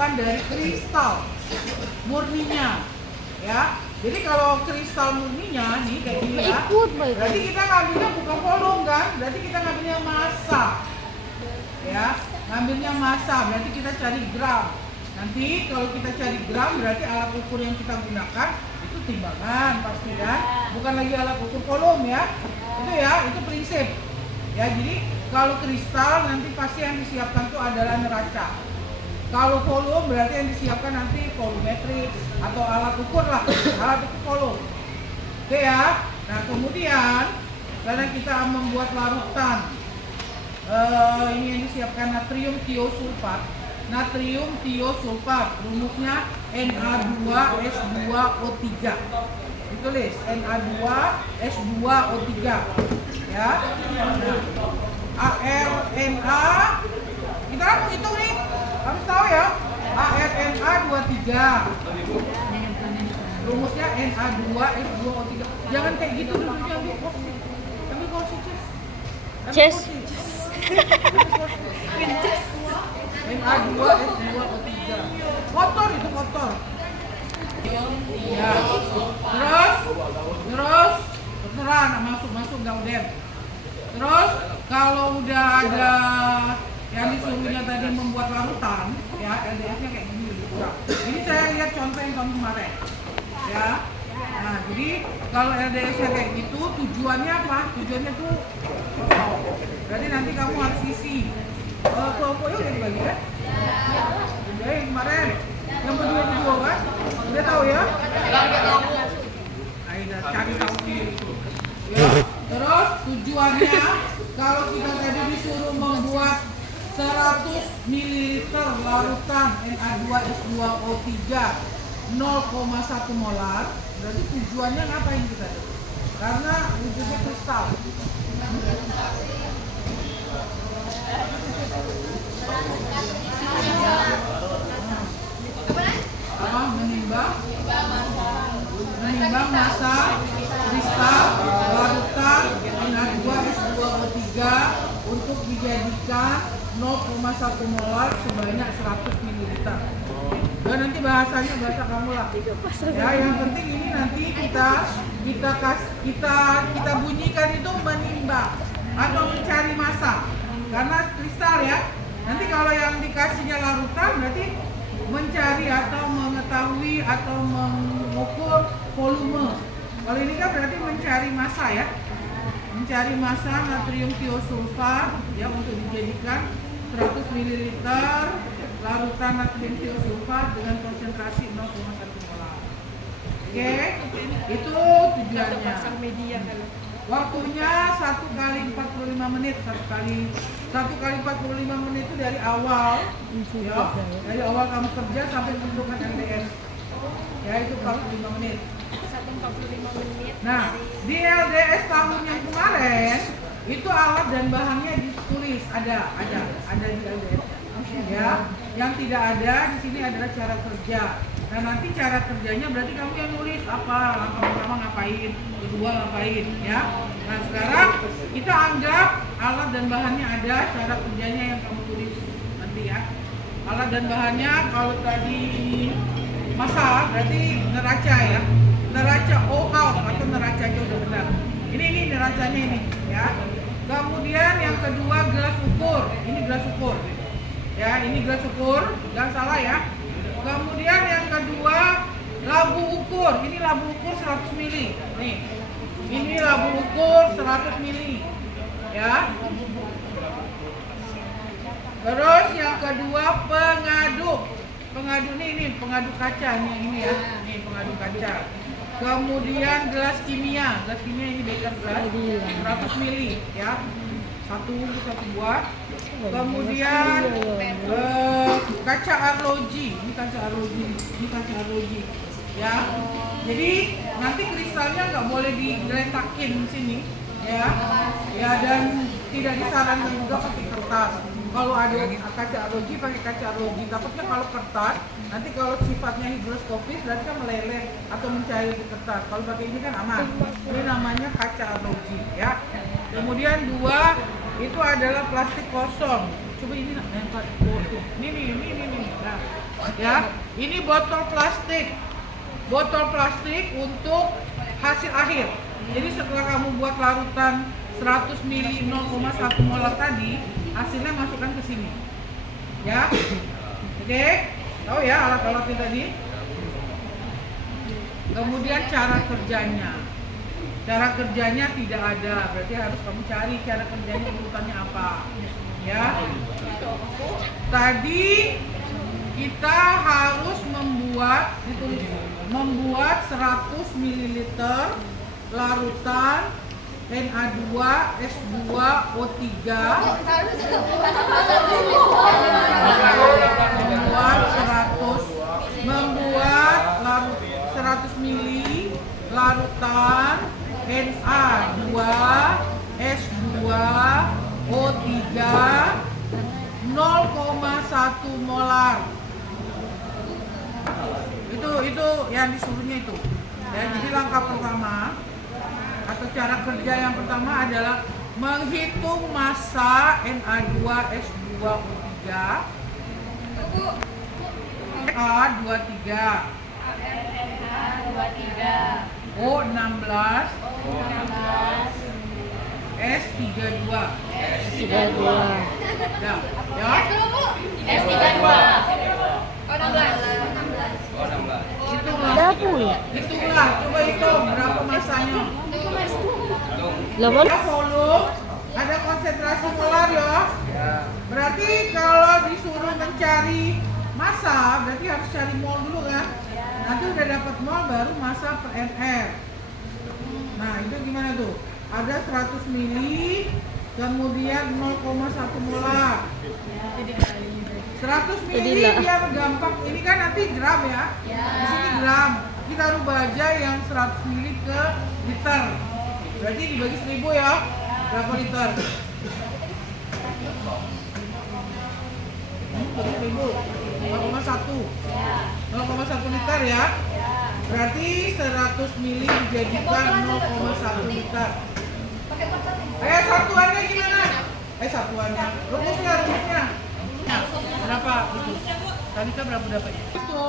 bukan dari kristal murninya, ya. Jadi kalau kristal murninya nih kayak gini ya, berarti kita ngambilnya bukan volume kan, berarti kita ngambilnya massa, ya. Ngambilnya massa, berarti kita cari gram. Nanti kalau kita cari gram, berarti alat ukur yang kita gunakan itu timbangan pasti kan, bukan lagi alat ukur volume ya. Itu ya, itu prinsip. Ya, jadi kalau kristal nanti pasti yang disiapkan itu adalah neraca. Kalau volume berarti yang disiapkan nanti volumetrik atau alat ukur lah, alat ukur volume. Oke ya. Nah kemudian karena kita membuat larutan, ini yang disiapkan natrium tiosulfat. Natrium tiosulfat rumusnya Na2S2O3. Ditulis Na2S2O3 ya. Nah, ARNA kita kan hitung nih, harus tahu ya. ARNA 23. Rumusnya Na2S2O3. Jangan kayak gitu duduknya, ambil kursi Ces. Na2S2O3. Kotor itu kotor. Ya. Terus terserah masuk nggak udah. Terus kalau udah ada yang disuruhnya tadi membuat larutan, ya LDS-nya kayak gini lebih kurang. Ini saya lihat contoh yang tahun kemarin, ya. Nah, jadi kalau LDS-nya kayak gitu, tujuannya apa? Tujuannya tuh, berarti nanti kamu harus isi. Kelompoknya udah dibagi kan? Udah yang kemarin, yang berdua kan? Udah tahu ya? Aida cari tahu sendiri. Ya. Terus tujuannya kalau kita tadi disuruh membuat 100 ml larutan Na2S2O3 0,1 molar, berarti tujuannya ngapain kita tuh? Karena wujudnya kristal. Menimbang massa kristal larutan Na2S2O3 untuk dijadikan 0,1 molar sebanyak 100 ml. Dan nanti bahasanya bahasa kamu lah. Ya, yang penting ini nanti kita bunyikan itu menimbang atau mencari massa. Karena kristal ya. Nanti kalau yang dikasihnya larutan berarti mencari atau mengetahui atau mengukur volume. Kalau ini kan berarti mencari massa ya. Mencari massa natrium tiosulfat ya untuk dijadikan 100 ml larutan natrium tiosulfat dengan konsentrasi 0,1 molar. Oke, itu tujuannya. Waktunya 1 kali 45 menit, 1 kali 45 menit itu dari awal, ya, dari awal kamu kerja sampai pembentukan LDS. Ya itu 45 menit. 45 menit. Nah, di LDS tahun yang kemarin itu alat dan bahannya ditulis ada di LDS. Ya, yang tidak ada di sini adalah cara kerja. Nah, nanti cara kerjanya berarti kamu yang nulis apa, langkah pertama ngapain, kedua ngapain, ya. Nah, sekarang kita anggap alat dan bahannya ada, cara kerjanya yang kamu tulis nanti ya. Alat dan bahannya kalau tadi massa berarti neraca ya. Neraca out atau neracanya udah benar. Ini neracanya ini ya. Kemudian yang kedua gelas ukur. Ini gelas ukur. Ya, ini gelas ukur, jangan salah ya. Kemudian yang kedua labu ukur. Ini labu ukur 100 ml. Nih. Ini labu ukur 100 ml. Ya. Terus yang kedua pengaduk. Pengaduk ini pengaduk kaca ini ya. Ini pengaduk kaca. Kemudian gelas kimia ini beker gelas 100 ml ya. Satu buah. Kemudian kaca arloji. Ini kaca arloji ya. Jadi nanti kristalnya nggak boleh digeletakin sini ya. Ya, dan tidak disarankan juga pakai kertas. Kalau ada kaca arloji pakai kaca arloji. Takutnya kalau kertas nanti kalau sifatnya higroskopis berarti kan meleleh atau mencair di kertas. Kalau pakai ini kan aman. Ini namanya kaca arloji ya. Kemudian dua itu adalah plastik kosong. Coba ini lempar. Ini. Nah, Ya, ini botol plastik. Botol plastik untuk hasil akhir. Jadi setelah kamu buat larutan 100 ml 0,1 molar tadi, hasilnya masukkan ke sini. Ya. Oke. Tahu ya alat-alatnya tadi? Kemudian cara kerjanya. Cara kerjanya tidak ada, berarti harus kamu cari cara kerjanya urutannya apa. Ya. Tadi kita harus membuat 100 ml larutan Na2S2O3 membuat 100 ml larutan Na2S2O3 0,1 molar. Itu yang disuruhnya itu. Ya, jadi langkah pertama atau cara kerja yang pertama adalah menghitung massa Na2S2O3 A23 O16 S32 ya, ya. Hitunglah, coba hitung berapa masanya. Ada volume, ada konsentrasi molar ya. Berarti kalau disuruh mencari massa, berarti harus cari mol dulu kan. Nanti udah dapat mol baru massa per ml. Nah itu gimana tuh? Ada 100 ml, kemudian 0,1 molar. 100 ml biar gampang. Ini kan nanti gram ya. Di sini gram. Kita rubah aja yang 100 ml ke liter. Berarti dibagi 1000 ya. Berapa liter? Bagi 1000. 0,1 liter ya. Berarti 100 ml dijadikan 0,1 liter. Satuannya gimana? Satuannya. Rumusnya. Berapa itu? Tadi kan berapa dapatnya? Itu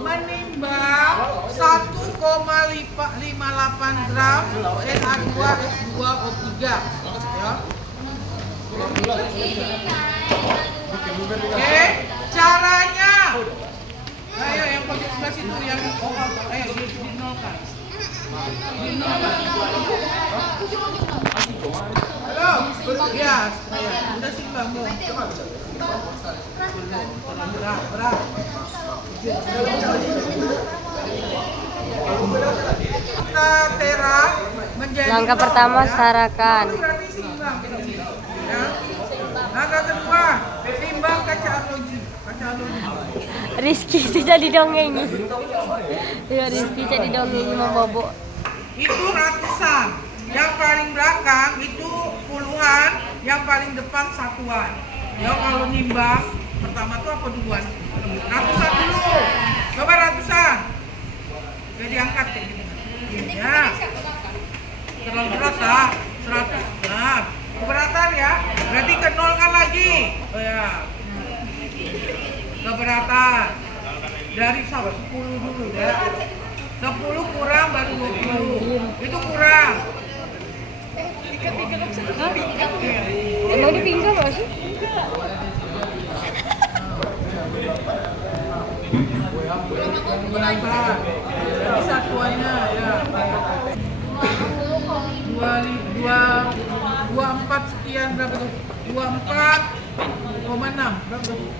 menimbang 1,58 gram Na2S2O3 ya. Oke, caranya. Ayo yang pojok sebelah situ yang dinolkan. Halo, ya, udah simbang belum? Berat. Kita terak menjadi Langkah pertama setarakan. berarti simbang. Ya. Langkah kedua, timbang kaca arloji. Rizky tidak didongengi. Ya, Rizky tidak didongengi Bobo. Itu ratusan. Yang paling belakang itu puluhan, yang paling depan satuan. Ya kalau nimbang pertama tuh apa duluan? Ratusan dulu. Coba ratusan. Jadi angkat kayak gitu. Ya. Terlalu berat lah. 100 berat. Keberatan ya. Berarti ke nol kan lagi. Oh ya. Keberatan. Dari 10 dulu ya. 10 kurang baru 20. Itu kurang. Emang di pinggang gak sih? Keberatan. Jadi satuannya ya. 24 sekian berapa tuh? 24,6 berapa tuh?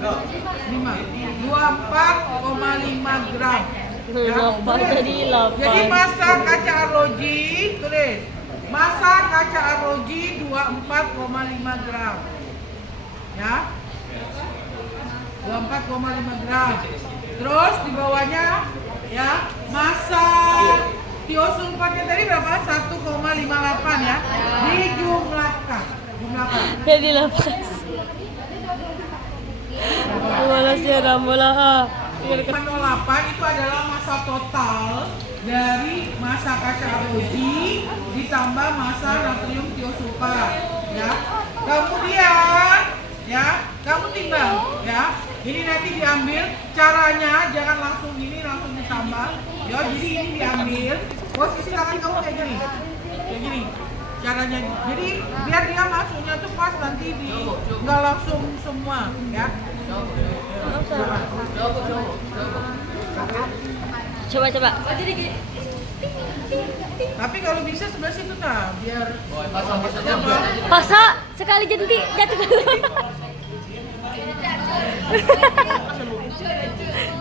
24,5 gram. Lapar tadi lapar. Jadi massa kaca arloji, tulis. Massa kaca arloji 24,5 gram. Ya. 24,5 gram. Terus di bawahnya ya, massa tiosulfatnya tadi berapa? 1,58 ya. Dijumlahkan. Jadi lapar. Malas ya rambola. 08 itu adalah massa total dari massa kaca arloji ditambah massa natrium tiosulfat ya. Kemudian ya, kamu timbang, ya. Ini nanti diambil, caranya jangan langsung ini langsung ditambah, ya. Jadi ini diambil, posisi tangan kamu kayak gini, caranya. Jadi biar dia masuknya tuh pas nanti nggak langsung semua, ya. Coba. Tapi kalau bisa sebelah situ nah, biar Pasa sekali jenti jatuh.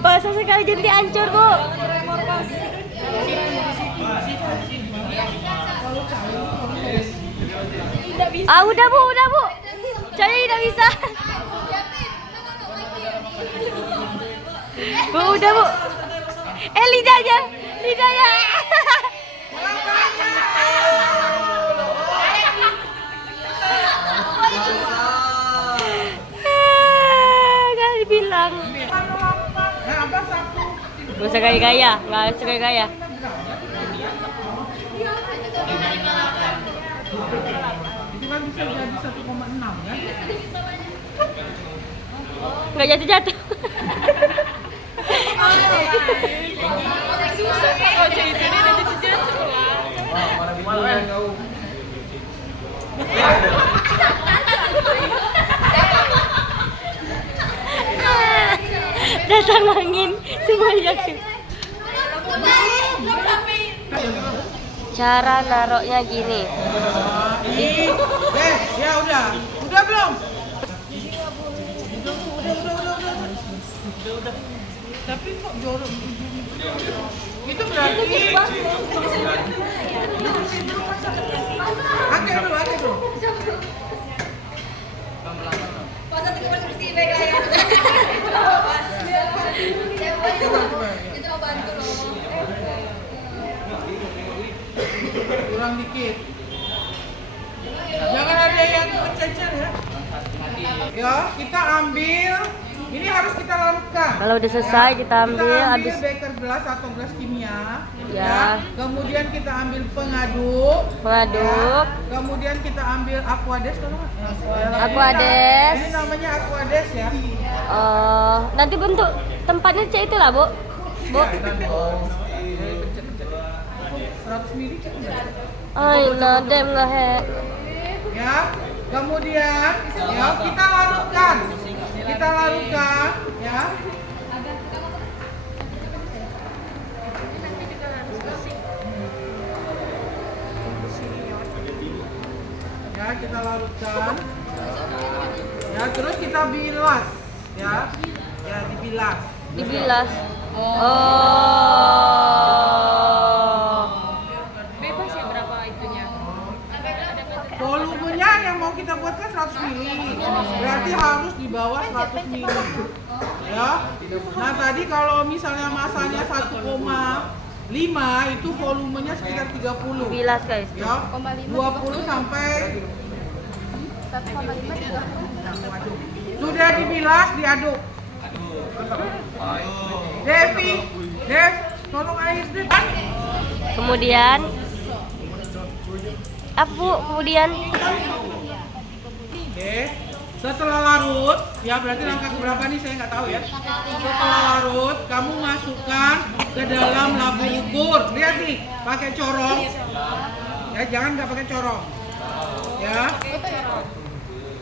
Pasa sekali jenti hancur, Bu. Ah, udah Bu. Saya tidak bisa. Bu, udah Bu. Lidahnya. Gak dibilang. apa satu Gak usah gaya-gaya, itu kan bisa jadi 1,6 kan? Gak jatuh-jatuh. Datang angin semuanya. Cara naroknya gini. Ya udah belum? Udah. Tapi kok jorok? Itu berarti Ake dulu. Kurang dikit. Jangan ada yang kececer ya. Ya, kita ambil. Ini harus kita larutkan. Kalau udah selesai kita ambil habis beker gelas atau gelas kimia. Ya. Kemudian kita ambil pengaduk. pengaduk. Kemudian kita ambil aquades kalau nggak? Aquades. Ini namanya aquades ya. Nanti bentuk tempatnya cek itu lah, Bu. 100 ml cukup nggak? Ay, nadem nggak he. Ya. Kemudian ya kita larutkan. Ya. Ya, kita larutkan. Ya, terus kita bilas, ya. Ya, dibilas. Dibilas. Bebas ya berapa itunya? Volumenya yang mau kita buatkan 100 ml. Berarti harus di bawah 100 ml. Ya. Nah, tadi kalau misalnya masanya 1,5 itu volumenya sekitar 30. Bilas, guys. Ya. 20 sampai 1,5 juga. sudah dibilas, diaduk. Dev, tolong air Dev. Kemudian apa, Bu? Kemudian Oke. Setelah larut, ya berarti langkah keberapa nih saya nggak tahu ya. Setelah larut, kamu masukkan ke dalam labu ukur. Lihat nih, pakai corong. Ya, jangan nggak pakai corong. Ya.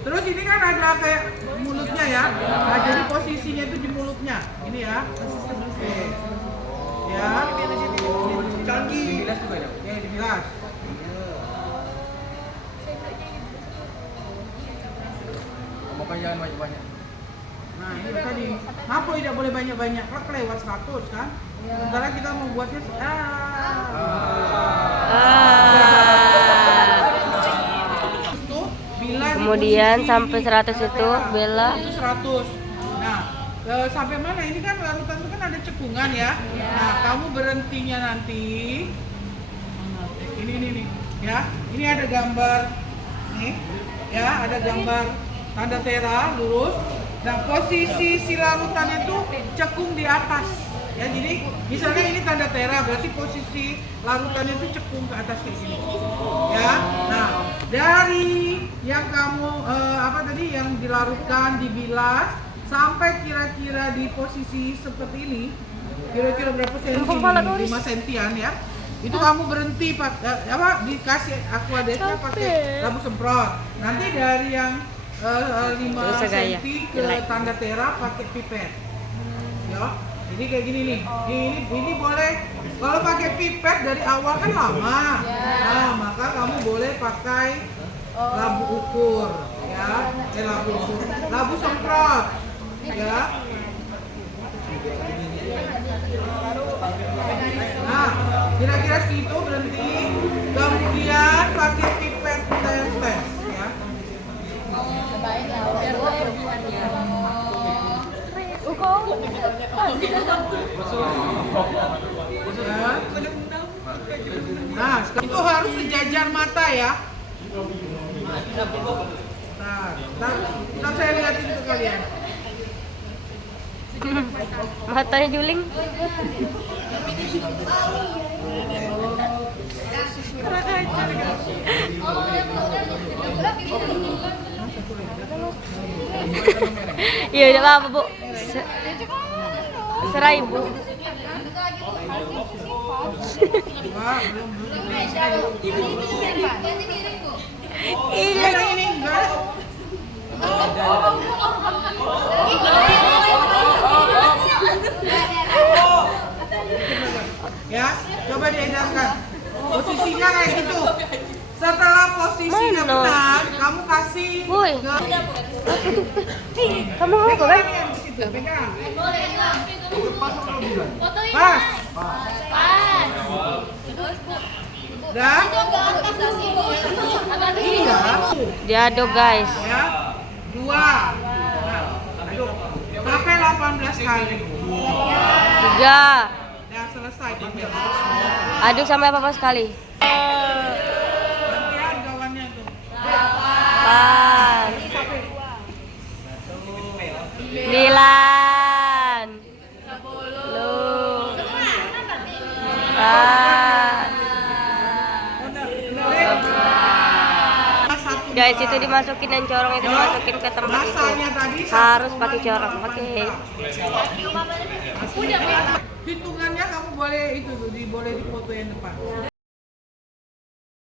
Terus ini kan ada kayak mulutnya ya. Nah, jadi posisinya itu di mulutnya. Ini ya. Oke. Ya. Canggih. Dibilas juga ya. Oke, dibilas. Pokoknya jangan banyak-banyak. Nah, ini tadi. Kenapa tidak boleh banyak-banyak? Kan kelewat 100 kan? Sementara kita mau buatnya kemudian sampai 100 itu bela. Itu 100. Nah, sampai mana? Ini kan larutan itu kan ada cekungan ya. Nah, kamu berhentinya nanti. Ini nih. Ya, ini ada gambar nih. Ya, ada gambar tanda tera lurus. Nah, posisi si larutannya itu cekung di atas. Ya, jadi misalnya ini tanda tera, berarti posisi larutannya itu cekung ke atas kayak gini. Ya. Nah, dari yang kamu yang dilarutkan, dibilas sampai kira-kira di posisi seperti ini, kira-kira berapa senti? 5 sentian ya. Itu kamu berhenti dikasih aquadesnya pakai labu semprot. Nanti dari yang 5 cm ke tanda tera pakai pipet. Ya. Jadi kayak gini nih. Ini boleh kalau pakai pipet dari awal kan lama. Nah, maka kamu boleh pakai labu ukur ya. Labu semprot. Ya. Nah, kira-kira segitu berhenti. Kemudian pakai pipet tetes ya. Ya. Nah, itu harus sejajar mata ya. Nah, saya lihatin ke kalian. Matanya juling. Iya udah apa Bu? 1.000. Ini enggak. Ya, coba diedarkan. Posisinya kayak gitu. Setelah posisinya benar, kamu kasih Woi. ke Kamu mau apa kan? yang di situ, pegang. Pas. Udah? Iya. Diaduk guys. Ya. 2. Nah, aduk. Pakai 18 kali. 3. Udah selesai pakai. Aduk sampai apa sekali. Gantian kawannya tuh. 8. 9. 10. Guys, itu dimasukin dan corong itu dimasukin ke tempat itu. Masanya tadi Harus pakai corong. Oke. hitungannya kamu boleh itu tuh boleh difotoin depan.